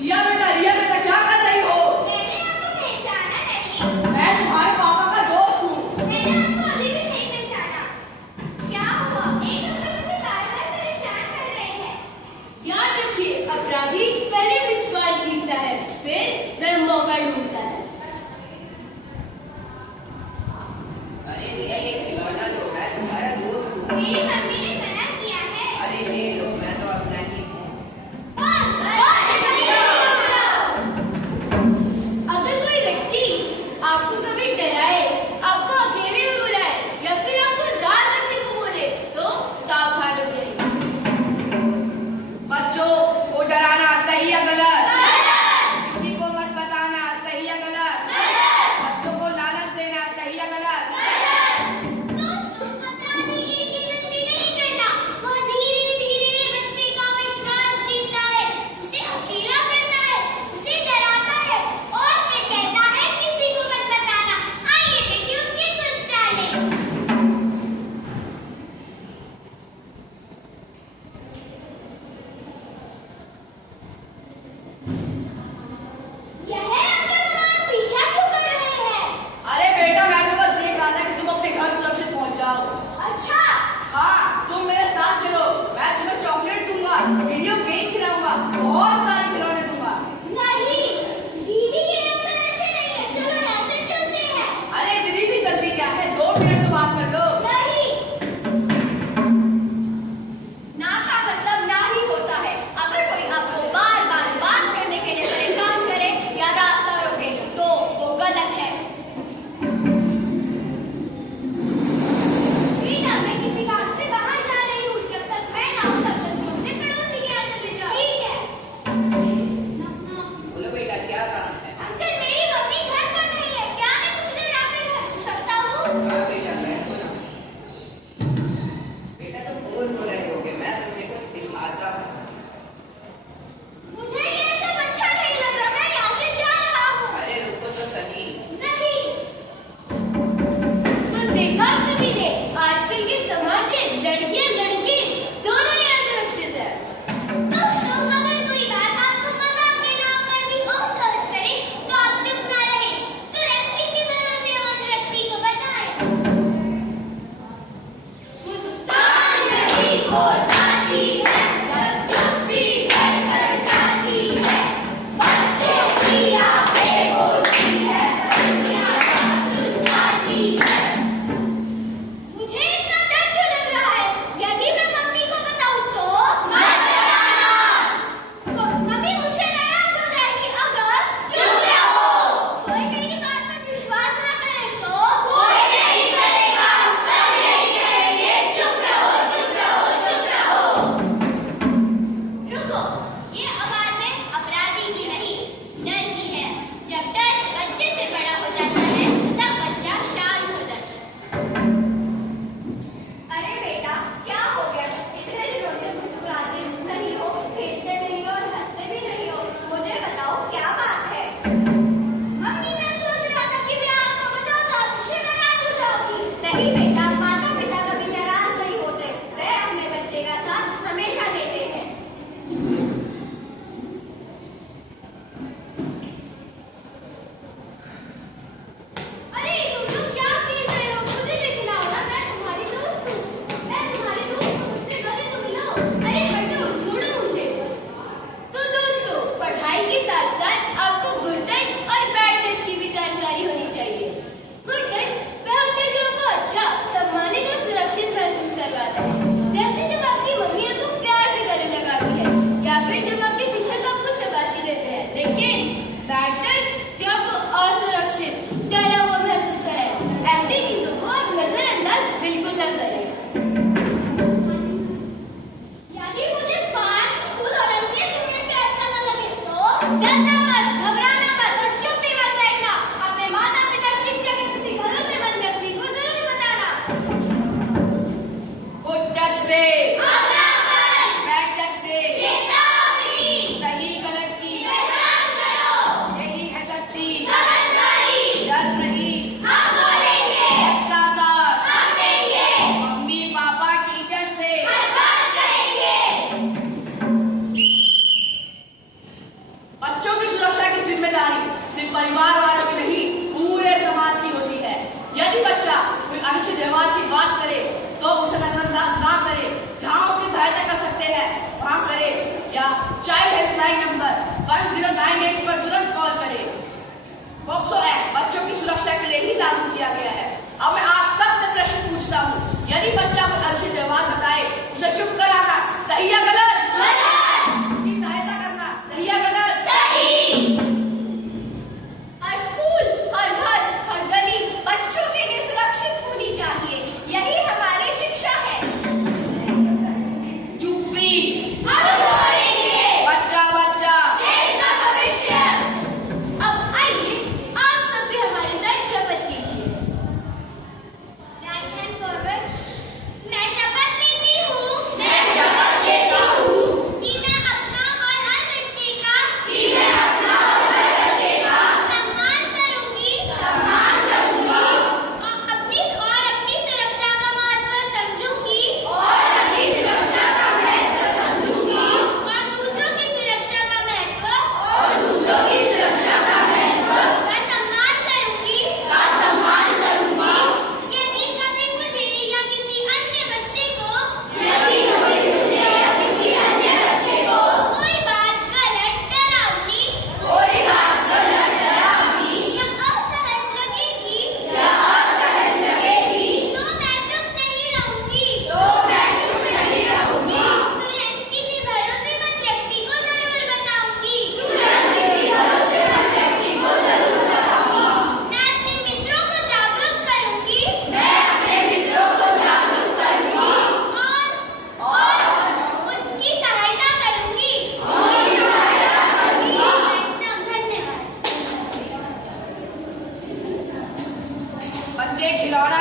रिया बेटा क्या कर रही हो? मैंने आपको पहचाना नहीं। मैं तुम्हारे पापा का दोस्त हूँ। मैंने आपको अभी भी नहीं पहचाना। क्या हुआ? एक अंकल मुझे बार-बार परेशान कर रहे हैं। याद रखिए, अपराधी पहले विश्वास जीतता है, फिर वह मौका ढूंढता है। अरे रिया, ये खिलौना लो, मैं तुम्हारा दोस्त हूँ। मेरी मम्मी ने मना किया है। अरे ले लो, मैं तो अपना ही हूँ। अगर कोई व्यक्ति आपको कभी डराए, आपको अकेले में बुलाए या फिर आपको रात रखने को बोले तो सावधान हो जाइए। बच्चों को डराना सही या गलत? किसी को मत बताना सही या गलत? बच्चों को लालच देना सही या गलत? दोस्तों, अपराधी एक ही गलती नहीं करता। वह धीरे-धीरे बच्चे का विश्वास जीतता है, उसे अकेला करता है, उसे डराता है और फिर कहता है किसी को मत बताना। आइए देखिए उसकी कुछ चालें। यह अंकल हमारा पीछा क्यों कर रहे हैं? अरे बेटा, मैं तो बस देख रहा था कि तुम अपने घर सुरक्षित पहुंच जाओ। अच्छा, हाँ, तुम मेरे साथ चलो। मैं तुम्हें चॉकलेट दूंगा, वीडियो गेम खिलाऊंगा, बहुत सारे खिलौने दूंगा। नहीं, दीदी के अंकल अच्छे नहीं हैं। चलो यहाँ से चलते हैं। अरे दीदी भी जल्दी क्या है, 2 मिनट तो बात कर लो। नहीं, ना का मतलब ना ही होता है। अगर कोई आपको बार-बार बात करने के लिए परेशान करे या रास्ता रोके तो वो गलत है। बेटा, मैं किसी काम से बाहर जा रही हूँ। जब तक मैं ना आऊँ तब तक तुम अपने पड़ोसी के यहाँ चले जाओ। ठीक है। बोलो बेटा, क्या काम है? अंकल, मेरी मम्मी घर पर नहीं है। क्या मैं कुछ देर आपके घर रुक सकता हूँ? हाँ बेटा, बैठो ना। बेटा तुम बोल तो रहे होगे, मैं तुम्हें कुछ दिखाता हूँ। मुझे ये सब अच्छा नहीं लग रहा। मैं यहाँ से जा रहा हूँ। अरे रुको तो सही। नहीं, तो देखा सभी ने, आजकल के समाज में लड़कियां लड़के दोनों ही असुरक्षित है। दोस्तों, अगर कोई बात आपको मजाक के नाम पर भी असहज करे तो आप चुप ना रहें। तुरंत किसी भरोसेमंद व्यक्ति को बताएं। मुस्कान नहीं हो जाती है जब चुप्पी कर जाती है। बच्चों की आंखें बोलती है, बच्चियां सुन जाती है। मुझे इतना डर क्यों लग रहा है? यदि मैं मम्मी को बताऊं तो? मत डराना। मम्मी मुझसे नाराज हो जाएगी। अगर चुप रहो। कोई मेरी बात पर विश्वास ना करे तो? कोई नहीं करेगा, सब यही कहेंगे, चुप रहो, चुप रहो, चुप रहो। रुको, ये आवाज़ें अपराधी की नहीं, डर की है। जब डर बच्चे से बड़ा हो जाता है तब बच्चा शांत हो जाता है। अरे बेटा, क्या हो गया? इतने दिनों से मुस्कुराते नहीं हो, खेलते नहीं हो और हंसते भी नहीं हो। मुझे बताओ क्या बात है? मम्मी, मैं सोच रहा था कि मैं आपको बताऊं तो आप मुझसे नाराज हो जाओगी। नहीं बेटा, माता पिता कभी नाराज नहीं होते, वे अपने बच्चे का साथ हमेशा देते हैं। अरे तुम लोग क्या खेल रहे हो? मुझे भी खिलाओ ना। मैं तुम्हारी दोस्त हूँ। मैं तुम्हारी दोस्त हूँ। मुझसे गले तो मिलाओ। अरे हटो, छोड़ो मुझे। तो दोस्तों, पढ़ाई के साथ साथ आपको गुड टच और बैड टच की भी जानकारी होनी चाहिए। गुड टच वह होता है जो आपको अच्छा, सम्मानित और सुरक्षित महसूस करवाता है। जैसे जब आपकी मम्मी आपको प्यार से गले लगाती है या फिर जब आपके शिक्षक आपको शाबाशी देते हैं। लेकिन बैड टच जो आपको असुरक्षित, डरा हुआ महसूस कराए, ऐसी चीजों को आप नजरअंदाज बिल्कुल न करें। यदि मुझे 5 फूल और अंके सुनने पे अच्छा न लगे तो? डरना मत, घबराना मत और चुप भी मत बैठना। अपने माता पिता, शिक्षक या किसी भरोसेमंद व्यक्ति को जरूर बताना। गुड टच दे, अपनापन, बैड टच दे, चेतावनी, सही गलत की, पहचान करो, यही है सच्ची समझदारी। डर नहीं, हम बोलेंगे, सच का साथ। हम देंगे, मम्मी पापा टीचर से हर बात करेंगे। बच्चों हेल्पलाइन नंबर 1098 पर तुरंत कॉल करें। पॉक्सो एक्ट बच्चों की सुरक्षा के लिए ही लागू किया गया है। अब मैं आप सबसे प्रश्न पूछता हूँ, यदि बच्चा कोई अनुचित व्यवहार बताए उसे चुप कराना सही या गलत? उसकी सहायता करना सही या गलत? हर स्कूल, हर घर, हर गली बच्चों के लिए सुरक्षित होनी चाहिए। यही हमारी शिक्षा है। चुप्पी। हम बोलेंगे। बच्चा बच्चा देश का भविष्य। अब आइए आप सब भी हमारे साथ शपथ लीजिए। Right hand forward. मैं शपथ लेती हूँ कि मैं अपना और हर बच्चे का सम्मान करूंगी और अपनी सुरक्षा का महत्व समझूंगी और दूसरों की सुरक्षा का महत्व का सम्मान करूंगी। यदि कभी मुझे या किसी अन्य बच्चे को कोई बात गलत, डरावनी या असहज लगेगी तो मैं चुप नहीं रहूंगी। तुरंत किसी भरोसेमंद व्यक्ति को जरूर बताऊंगी। मैं अपने मित्रों को जागरूक करूंगी और उनकी सहायता करूंगी। धन्यवाद। बच्चे खिलौना